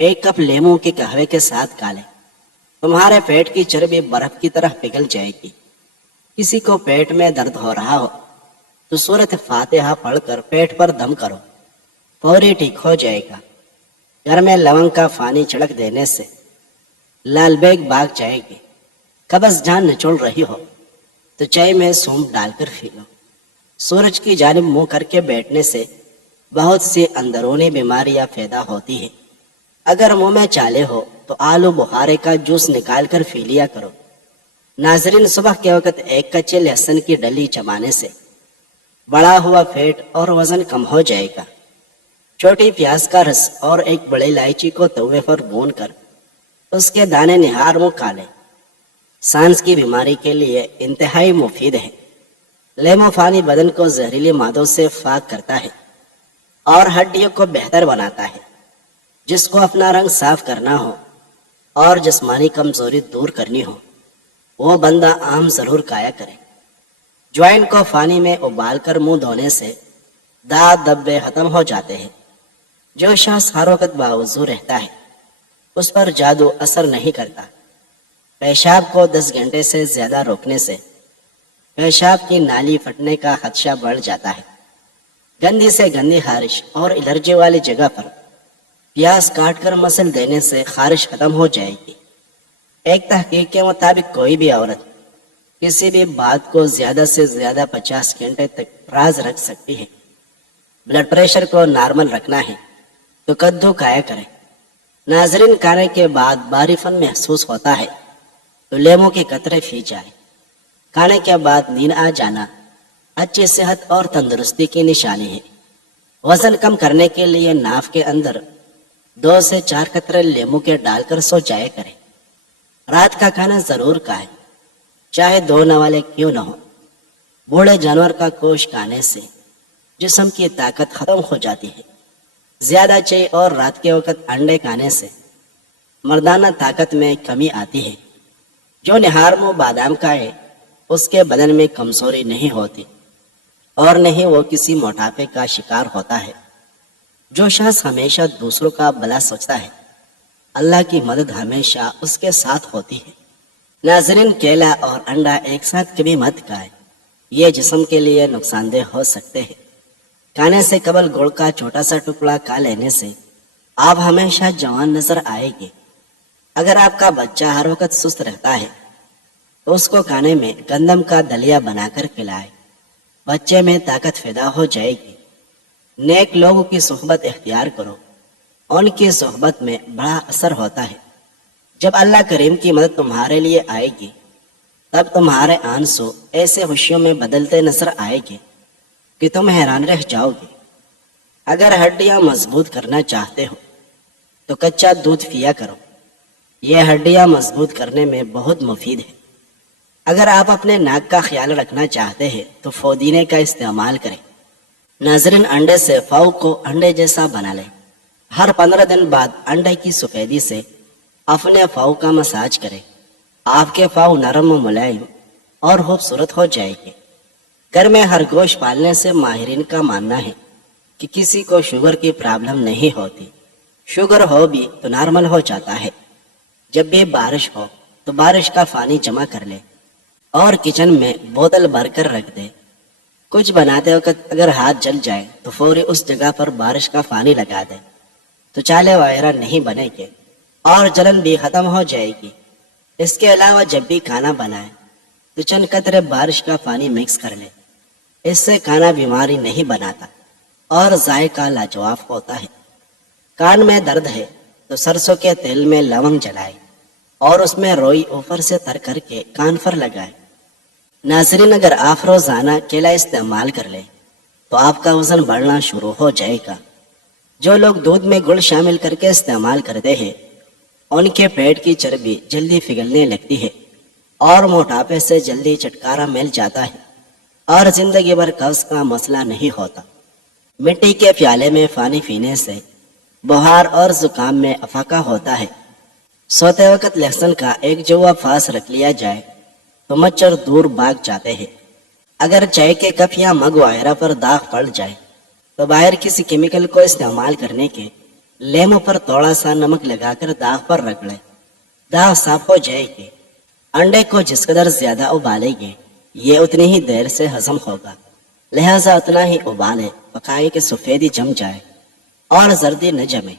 ایک کپ لیموں کے قہوے کے ساتھ کھا لیں، تمہارے پیٹ کی چربی برف کی طرح پگھل جائے گی۔ کسی کو پیٹ میں درد ہو رہا ہو تو سورۃ فاتحہ پڑھ کر پیٹ پر دم کرو، فوری ٹھیک ہو جائے گا۔ گھر میں لونگ کا پانی چھڑک دینے سے لال بیگ بھاگ جائے گی۔ قبض جان نچوڑ رہی ہو تو چائے میں سونف ڈال کر پی لو۔ سورج کی جانب منہ کر کے بیٹھنے سے بہت سی اندرونی بیماریاں پیدا ہوتی ہیں۔ اگر منہ میں چالے ہو تو آلو بخارے کا جوس نکال کر پی لیا کرو۔ ناظرین، صبح کے وقت ایک کچے لہسن کی ڈلی چبانے سے بڑا ہوا پیٹ اور وزن کم ہو جائے گا۔ چھوٹی پیاز کا رس اور ایک بڑی الائچی کو توے پر بھون کر اس کے دانے نہار منہ کھا لیں۔ سانس کی بیماری کے لیے انتہائی مفید ہے۔ لیمو پانی بدن کو زہریلی مادوں سے پاک کرتا ہے اور ہڈیوں کو بہتر بناتا ہے۔ جس کو اپنا رنگ صاف کرنا ہو اور جسمانی کمزوری دور کرنی ہو وہ بندہ آم ضرور کھایا کرے۔ جوائن کو پانی میں ابال کر منہ دھونے سے دانت دبے ختم ہو جاتے ہیں۔ جو شخص ہر وقت باوضو رہتا ہے اس پر جادو اثر نہیں کرتا۔ پیشاب کو 10 گھنٹے سے زیادہ روکنے سے پیشاب کی نالی پھٹنے کا خدشہ بڑھ جاتا ہے۔ گندی سے گندی خارش اور الرجی والی جگہ پر پیاز کاٹ کر مسل دینے سے خارش ختم ہو جائے گی۔ ایک تحقیق کے مطابق کوئی بھی عورت کسی بھی بات کو زیادہ سے زیادہ 50 گھنٹے تک راز رکھ سکتی ہے۔ بلڈ پریشر کو نارمل رکھنا ہے تو کدو کھایا کریں۔ ناظرین، کھانے کے بعد بھاری پن محسوس ہوتا ہے تو لیموں کے قطرے پی جائیں۔ کھانے کے بعد نیند آ جانا اچھی صحت اور تندرستی کی نشانی ہے۔ وزن کم کرنے کے لیے ناف کے اندر 2 سے 4 قطرے لیموں کے ڈال کر سو جائے کریں۔ رات کا کھانا ضرور کھائیں، چاہے 2 نوالے کیوں نہ ہو۔ بوڑھے جانور کا گوشت کھانے سے جسم کی طاقت ختم ہو جاتی ہے۔ زیادہ چائے اور رات کے وقت انڈے کھانے سے مردانہ طاقت میں کمی آتی ہے۔ جو نہار منہ بادام کھائے اس کے بدن میں کمزوری نہیں ہوتی اور نہیں وہ کسی موٹاپے کا شکار ہوتا ہے۔ جو شخص ہمیشہ دوسروں کا بھلا سوچتا ہے اللہ کی مدد ہمیشہ اس کے ساتھ ہوتی ہے۔ ناظرین، کیلا اور انڈا ایک ساتھ کبھی مت کھائیں، یہ جسم کے لیے نقصان دہ ہو سکتے ہیں۔ کھانے سے قبل گڑ کا چھوٹا سا ٹکڑا کھا لینے سے آپ ہمیشہ جوان نظر آئے گے۔ اگر آپ کا بچہ ہر وقت سست رہتا ہے تو اس کو کھانے میں گندم کا دلیا بنا کر کھلائے، بچے میں طاقت پیدا ہو جائے گی۔ نیک لوگوں کی صحبت اختیار کرو، ان کی صحبت میں بڑا اثر ہوتا ہے۔ جب اللہ کریم کی مدد تمہارے لیے آئے گی تب تمہارے آنسو ایسے خوشیوں میں بدلتے نظر آئے گے کہ تم حیران رہ جاؤ گے۔ اگر ہڈیاں مضبوط کرنا چاہتے ہو تو کچا دودھ پیا کرو، یہ ہڈیاں مضبوط کرنے میں بہت مفید ہے۔ اگر آپ اپنے ناک کا خیال رکھنا چاہتے ہیں تو پودینے کا استعمال کریں۔ ناظرین، انڈے سے پاؤ کو انڈے جیسا بنا لیں۔ ہر 15 دن بعد انڈے کی سفیدی سے اپنے پاؤ کا مساج کریں۔ آپ کے پاؤ نرم و ملائم اور خوبصورت ہو جائے گے۔ گھر میں خرگوش پالنے سے ماہرین کا ماننا ہے کہ کسی کو شوگر کی پرابلم نہیں ہوتی۔ شوگر ہو بھی تو نارمل ہو جاتا ہے۔ جب بھی بارش ہو تو بارش کا پانی جمع کر لے اور کچن میں بوتل بھر کر رکھ دے۔ کچھ بناتے وقت اگر ہاتھ جل جائے تو فوری اس جگہ پر بارش کا پانی لگا دے تو چالے وغیرہ نہیں بنے گے اور جلن بھی ختم ہو جائے گی۔ اس کے علاوہ جب بھی کھانا بنائے تو چند قطرے بارش کا پانی مکس کر لے، اس سے کھانا بیماری نہیں بناتا اور ذائقہ لاجواب ہوتا ہے۔ کان میں درد ہے تو سرسوں کے تیل میں لونگ جلائے اور اس میں روئی اوپر سے تر کر کے کان پر لگائے۔ ناظرین، اگر آپ روزانہ کیلا استعمال کر لیں تو آپ کا وزن بڑھنا شروع ہو جائے گا۔ جو لوگ دودھ میں گڑ شامل کر کے استعمال کرتے ہیں ان کے پیٹ کی چربی جلدی پگھلنے لگتی ہے اور موٹاپے سے جلدی چھٹکارا مل جاتا ہے اور زندگی بھر قبض کا مسئلہ نہیں ہوتا۔ مٹی کے پیالے میں پانی پینے سے بخار اور زکام میں افاقہ ہوتا ہے۔ سوتے وقت لہسن کا ایک جوا پاس رکھ لیا جائے تو مچھر دور بھاگ جاتے ہیں۔ اگر چائے کے کپ یا مگ وغیرہ پر داغ پڑ جائے تو باہر کسی کیمیکل کو استعمال کرنے کے لیمو پر تھوڑا سا نمک لگا کر داغ پر رگڑ لیں، داغ صاف ہو جائے گی۔ انڈے کو جس قدر زیادہ ابالے گے یہ اتنی ہی دیر سے ہضم ہوگا، لہٰذا اتنا ہی ابالے پکائے کہ سفیدی جم جائے اور زردی نہ جمے۔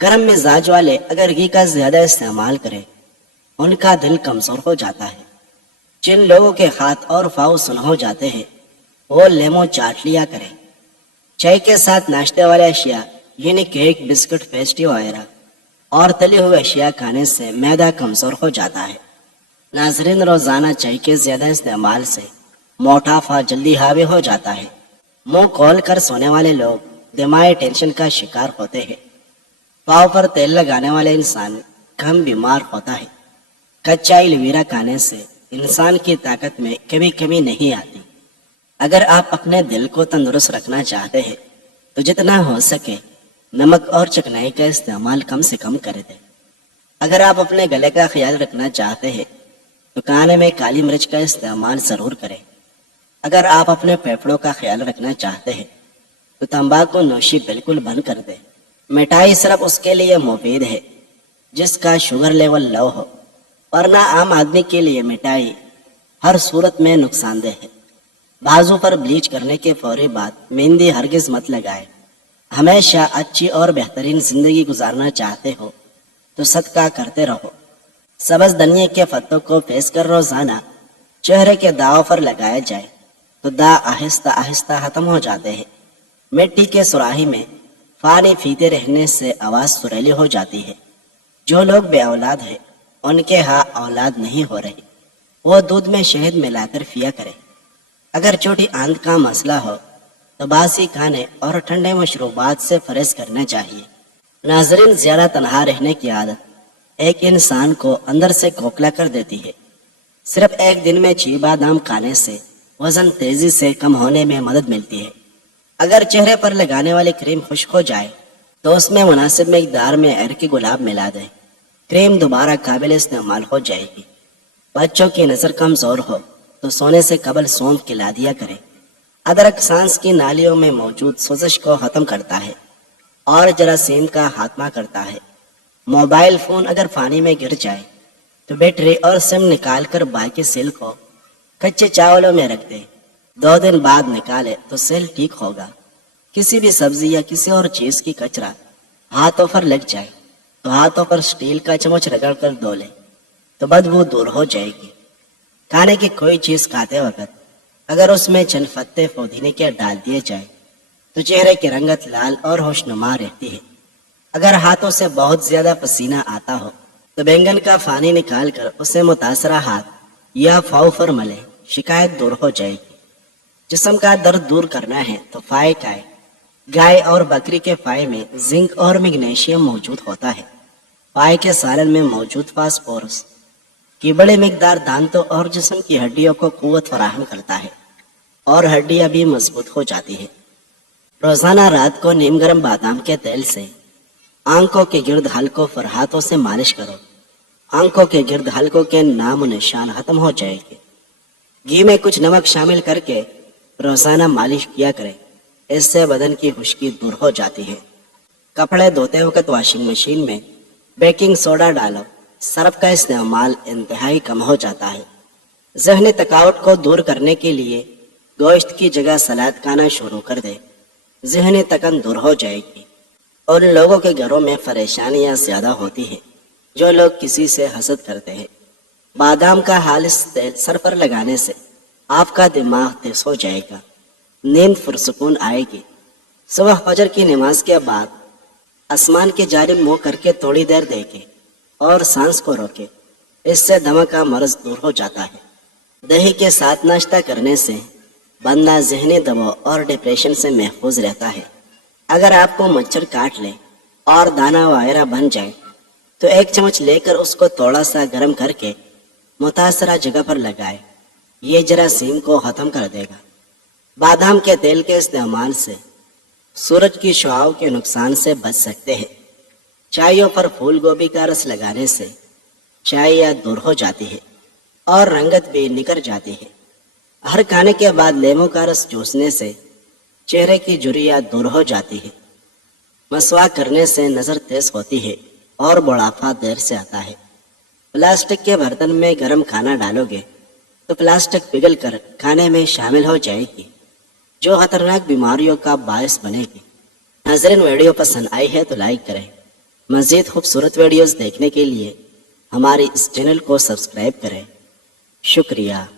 گرم مزاج والے اگر گھی کا زیادہ استعمال کریں ان کا دل کمزور ہو جاتا ہے۔ جن لوگوں کے ہاتھ اور پاؤں سن ہو جاتے ہیں وہ لیمو چاٹ لیا کریں۔ چائے کے ساتھ ناشتے والے اشیاء یعنی کیک، بسکٹ، پیسٹری وغیرہ اور تلی ہوئے اشیاء کھانے سے معدہ کمزور ہو جاتا ہے۔ ناظرین، روزانہ چائے کے زیادہ استعمال سے موٹافا جلدی حاوی ہو جاتا ہے۔ منہ کھول کر سونے والے لوگ دماغی ٹینشن کا شکار ہوتے ہیں۔ پاؤں پر تیل لگانے والے انسان کم بیمار ہوتا ہے۔ کچا الویرا کھانے سے انسان کی طاقت میں کبھی کمی نہیں آتی۔ اگر آپ اپنے دل کو تندرست رکھنا چاہتے ہیں تو جتنا ہو سکے نمک اور چکنائی کا استعمال کم سے کم کر دیں۔ اگر آپ اپنے گلے کا خیال رکھنا چاہتے ہیں تو کھانے میں کالی مرچ کا استعمال ضرور کریں۔ اگر آپ اپنے پھیپھڑوں کا خیال رکھنا چاہتے ہیں تو تمباکو نوشی بالکل بند کر دیں۔ مٹھائی صرف اس کے لیے مفید ہے جس کا شوگر لیول لو ہو، ورنہ عام آدمی کے لیے مٹھائی ہر صورت میں نقصان دہ ہے۔ بازو پر بلیچ کرنے کے فوری بعد مہندی ہرگز مت لگائے۔ ہمیشہ اچھی اور بہترین زندگی گزارنا چاہتے ہو تو صدقہ کرتے رہو۔ سبز دھنیا کے پتوں کو پیس کر روزانہ چہرے کے داغوں پر لگایا جائے تو داغ آہستہ آہستہ ختم ہو جاتے ہیں۔ مٹی کے سراہی میں پانی پیتے رہنے سے آواز سریلی ہو جاتی ہے۔ جو لوگ بے اولاد ہیں ان کے ہاں اولاد نہیں ہو رہی، وہ دودھ میں شہد ملا کر پیا کرے۔ اگر چھوٹی آنت کا مسئلہ ہو تو باسی کھانے اور ٹھنڈے مشروبات سے پرہیز کرنا چاہیے۔ ناظرین، زیادہ تنہا رہنے کی عادت ایک انسان کو اندر سے کھوکھلا کر دیتی ہے۔ صرف ایک دن میں 6 بادام کھانے سے وزن تیزی سے کم ہونے میں مدد ملتی ہے۔ اگر چہرے پر لگانے والی کریم خشک ہو جائے تو اس میں مناسب مقدار میں عرق کی گلاب ملا دیں، کریم دوبارہ قابل استعمال ہو جائے گی۔ بچوں کی نظر کمزور ہو تو سونے سے قبل سونف کھلا دیا کریں۔ ادرک سانس کی نالیوں میں موجود سوزش کو ختم کرتا ہے اور جراثیم کا خاتمہ کرتا ہے۔ موبائل فون اگر پانی میں گر جائے تو بیٹری اور سم نکال کر باقی سیل کو کچے چاولوں میں رکھ دیں۔ 2 دن بعد نکالے تو سیل ٹھیک ہوگا۔ کسی بھی سبزی یا کسی اور چیز کی کچرا ہاتھوں پر لگ جائے تو ہاتھوں پر سٹیل کا چمچ رگڑ کر دھو لیں تو بدبو دور ہو جائے گی۔ کھانے کی کوئی چیز کھاتے وقت اگر اس میں چند پتے پودینے کے ڈال دیے جائے تو چہرے کی رنگت لال اور ہوشنما رہتی ہے۔ اگر ہاتھوں سے بہت زیادہ پسینہ آتا ہو تو بینگن کا پانی نکال کر اسے متاثرہ ہاتھ یا پاؤں پر ملیں، شکایت دور ہو جائے گی۔ جسم کا درد دور کرنا ہے تو فائے کھائے۔ گائے اور بکری کے فائے میں زنک اور میگنیشیم موجود ہوتا ہے۔ فائے کے سالن میں موجود فاسفورس کی بڑی مقدار دانتوں اور جسم کی ہڈیوں کو قوت فراہم کرتا ہے اور ہڈیاں بھی مضبوط ہو جاتی ہیں۔ روزانہ رات کو نیم گرم بادام کے تیل سے آنکھوں کے گرد حلقوں پر ہاتھوں سے مالش کرو۔ آنکھوں کے گرد حلقوں کے نام و نشان ختم ہو جائے گے۔ گھی میں کچھ نمک شامل کر کے روزانہ مالش کیا کریں، اس سے بدن کی خشکی دور ہو جاتی ہے۔ کپڑے دھوتے وقت واشنگ مشین میں بیکنگ سوڈا ڈالو، سرف کا استعمال انتہائی کم ہو جاتا ہے۔ ذہنی تھکاوٹ کو دور کرنے کے لیے گوشت کی جگہ سلاد کھانا شروع کر دے، ذہنی تکن دور ہو جائے گی۔ اور لوگوں کے گھروں میں پریشانیاں زیادہ ہوتی ہیں جو لوگ کسی سے حسد کرتے ہیں۔ بادام کا خالص تیل سر پر لگانے سے آپ کا دماغ تیز ہو جائے گا، نیند پرسکون آئے گی۔ صبح فجر کی نماز کے بعد آسمان کی جانب منہ کر کے تھوڑی دیر دیکھیں اور سانس کو روکے، اس سے دمہ کا مرض دور ہو جاتا ہے۔ دہی کے ساتھ ناشتہ کرنے سے بندہ ذہنی دباؤ اور ڈپریشن سے محفوظ رہتا ہے۔ اگر آپ کو مچھر کاٹ لے اور دانہ وغیرہ بن جائے تو 1 چمچ لے کر اس کو تھوڑا سا گرم کر کے متاثرہ جگہ پر لگائے، یہ جراثیم کو ختم کر دے گا۔ بادام کے تیل کے استعمال سے سورج کی شعاؤں کے نقصان سے بچ سکتے ہیں۔ چائیوں پر پھول گوبھی کا رس لگانے سے چائیاں دور ہو جاتی ہے اور رنگت بھی نکر جاتی ہے۔ ہر کھانے کے بعد لیمو کا رس چوسنے سے چہرے کی جھریاں دور ہو جاتی ہے۔ مسواک کرنے سے نظر تیز ہوتی ہے اور بڑھاپا دیر سے آتا ہے۔ پلاسٹک کے برتن میں گرم کھانا ڈالو گے تو پلاسٹک پگھل کر کھانے میں شامل ہو جائے گی، جو خطرناک بیماریوں کا باعث بنے گی۔ ناظرین، ویڈیو پسند آئی ہے تو لائک کریں۔ مزید خوبصورت ویڈیوز دیکھنے کے لیے ہمارے اس چینل کو سبسکرائب کریں۔ شکریہ۔